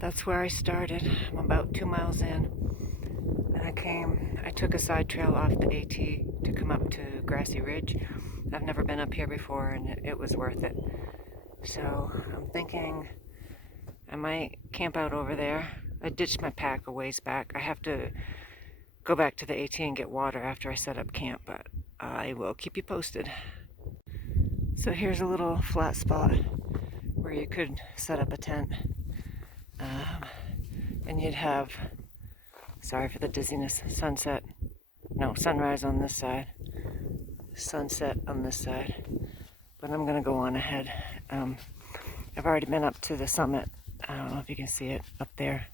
That's where I started. I'm about 2 miles in. And I took a side trail off the AT to come up to Grassy Ridge. I've never been up here before and it was worth it. So I'm thinking I might camp out over there. I ditched my pack a ways back. I have to go back to the AT and get water after I set up camp, but I will keep you posted. So here's a little flat spot where you could set up a tent. And you'd have, sorry for the dizziness, sunrise on this side, sunset on this side. But I'm gonna go on ahead. I've already been up to the summit. I don't know if you can see it up there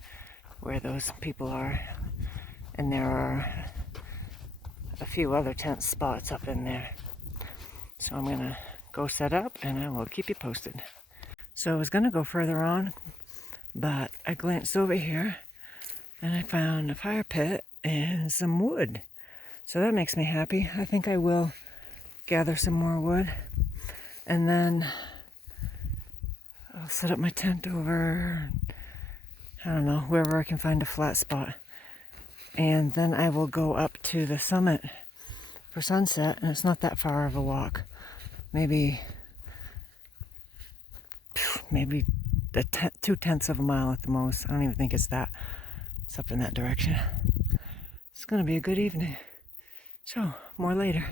where those people are. And there are a few other tent spots up in there. So I'm gonna go set up and I will keep you posted. So I was gonna go further on, but I glanced over here and I found a fire pit and some wood. So that makes me happy. I think I will gather some more wood and then I'll set up my tent over, I don't know, wherever I can find a flat spot. And then I will go up to the summit for sunset, and it's not that far of a walk. Maybe 2/10 of a mile at the most. I don't even think it's that. It's up in that direction. It's gonna be a good evening. So, more later.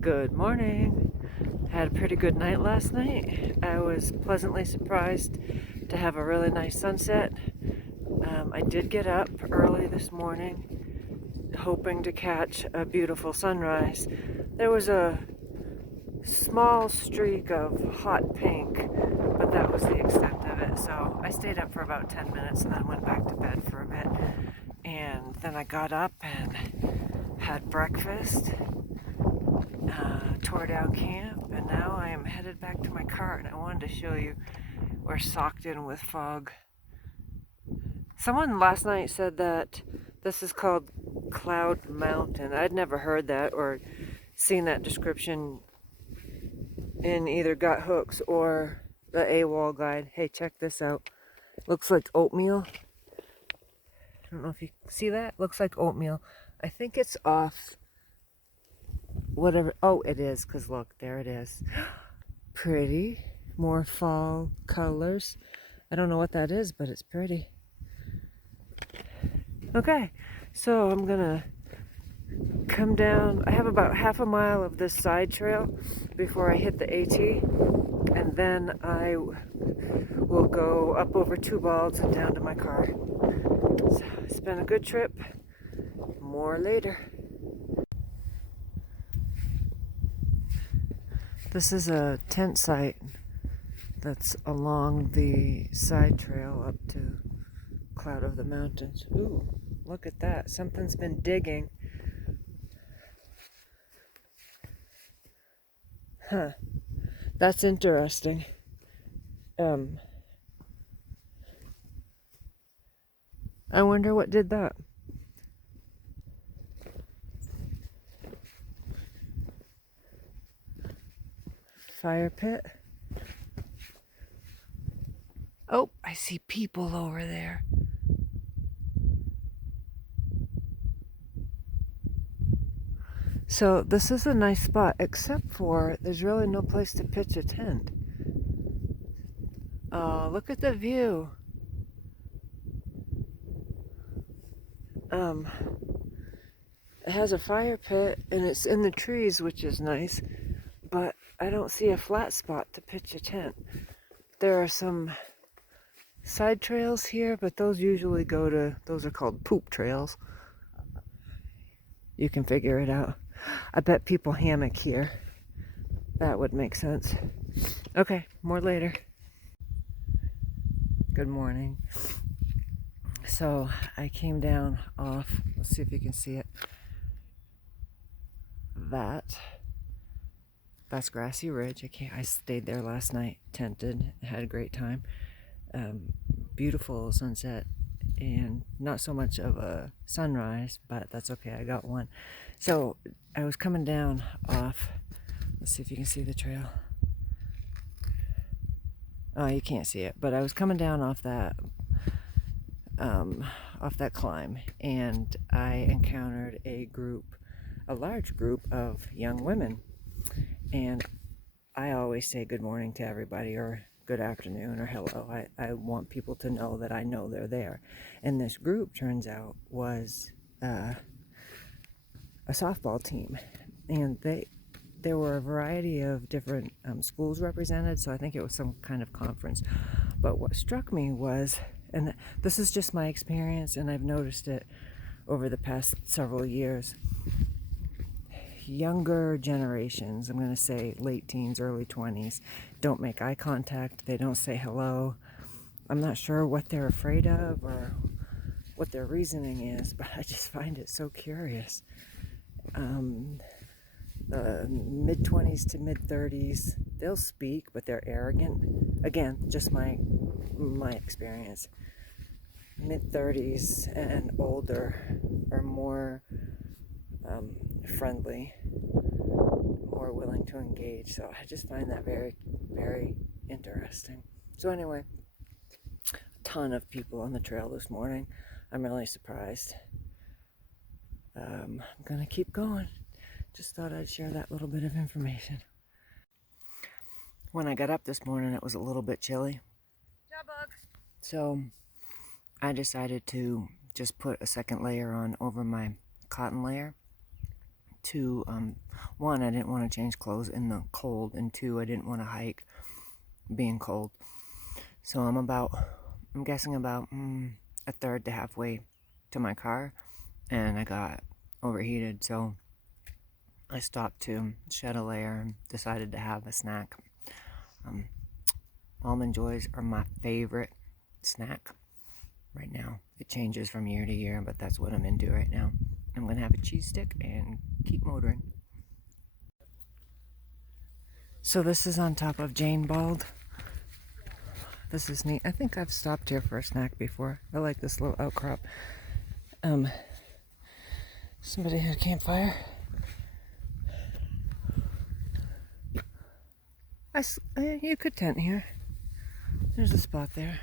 Good morning. Had a pretty good night last night. I was pleasantly surprised to have a really nice sunset. I did get up early this morning, hoping to catch a beautiful sunrise. There was a small streak of hot pink, but that was the extent of it. So I stayed up for about 10 minutes and then went back to bed for a bit. And then I got up and had breakfast, tore down camp, and now I am headed back to my car. And I wanted to show you we're socked in with fog. Someone last night said that this is called Cloud Mountain. I'd never heard that or seen that description in either Got Hooks or the AWOL guide. Hey, check this out. Looks like oatmeal. I don't know if you see that. Looks like oatmeal. I think it's off whatever. Oh, it is, because look, there it is. Pretty. More fall colors. I don't know what that is, but it's pretty. Okay, so I'm gonna come down. I have about half a mile of this side trail before I hit the AT, and then I will go up over 2 balds and down to my car. So it's been a good trip. More later. This is a tent site that's along the side trail up to Cloud of the Mountains. Ooh, look at that. Something's been digging. Huh. That's interesting. I wonder what did that. Fire pit. Oh, I see people over there. So this is a nice spot, except for there's really no place to pitch a tent. Oh, look at the view. It has a fire pit and it's in the trees, which is nice, but I don't see a flat spot to pitch a tent. There are some side trails here, but those usually go to, those are called poop trails. You can figure it out. I bet people hammock here. That would make sense. Okay, more later. Good morning. So I came down off, let's see if you can see it. That's Grassy Ridge. I stayed there last night, tented, had a great time. Beautiful sunset and not so much of a sunrise, but that's okay, I got one. So I was coming down off, let's see if you can see the trail. Oh, you can't see it, but I was coming down off that climb, and I encountered a large group of young women, and I always say good morning to everybody, or good afternoon, or hello. I want people to know that I know they're there. And this group, turns out, was a softball team, and there were a variety of different schools represented, so I think it was some kind of conference. But what struck me was, and this is just my experience, and I've noticed it over the past several years, younger generations, I'm going to say late teens, early 20s, don't make eye contact, they don't say hello. I'm not sure what they're afraid of or what their reasoning is, but I just find it so curious. Mid-20s to mid-30s, they'll speak, but they're arrogant. Again, just my experience. Mid-30s and older are more friendly, more willing to engage. So I just find that very, very interesting. So anyway, a ton of people on the trail this morning. I'm really surprised. I'm gonna keep going. Just thought I'd share that little bit of information. When I got up this morning, it was a little bit chilly. So I decided to just put a second layer on over my cotton layer. To one, I didn't want to change clothes in the cold, and two, I didn't want to hike being cold. So I'm guessing about a third to halfway to my car, and I got overheated, so I stopped to shed a layer and decided to have a snack. Almond Joys are my favorite snack right now. It changes from year to year, but that's what I'm into right now. I'm going to have a cheese stick and keep motoring. So this is on top of Jane Bald. This is neat. I think I've stopped here for a snack before. I like this little outcrop. Somebody had a campfire. You could tent here. There's a spot there.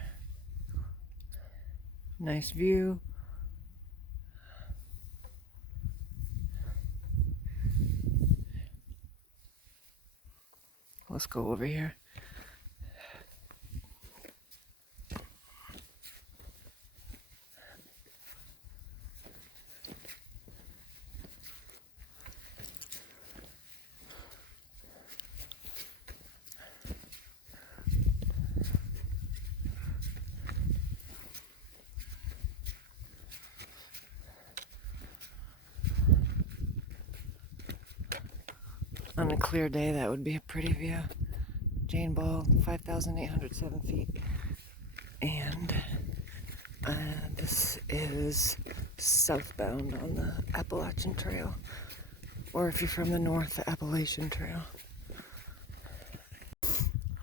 Nice view. Let's go over here. On a clear day, that would be a pretty view. Jane Ball, 5,807 feet. And this is southbound on the Appalachian Trail. Or if you're from the north, the Appalachian Trail.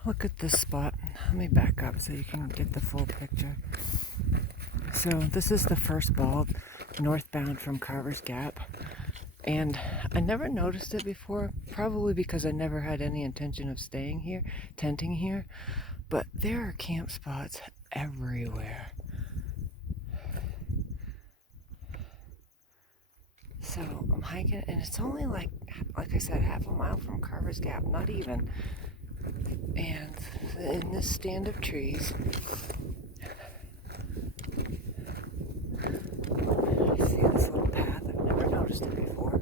Look at this spot. Let me back up so you can get the full picture. So this is the first bald northbound from Carver's Gap. And I never noticed it before, probably because I never had any intention of staying here, tenting here, but there are camp spots everywhere. So I'm hiking, and it's only like I said, half a mile from Carver's Gap, not even. And in this stand of trees, you see this little path. I've never noticed it before.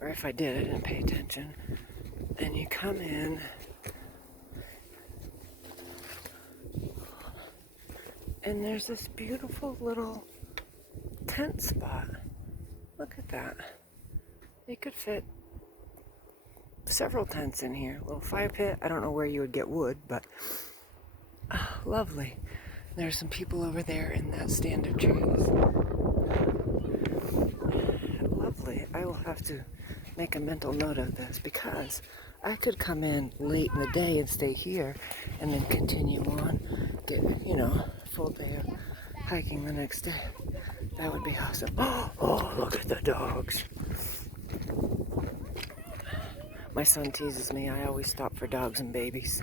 Or if I did, I didn't pay attention. And you come in, And there's this beautiful little tent spot. Look at that. You could fit several tents in here. A little fire pit. I don't know where you would get wood, but lovely. There's some people over there in that stand of trees. Lovely. I will have to make a mental note of this because I could come in late in the day and stay here and then continue on, get, a full day of hiking the next day. That would be awesome. Oh, look at the dogs. My son teases me. I always stop for dogs and babies.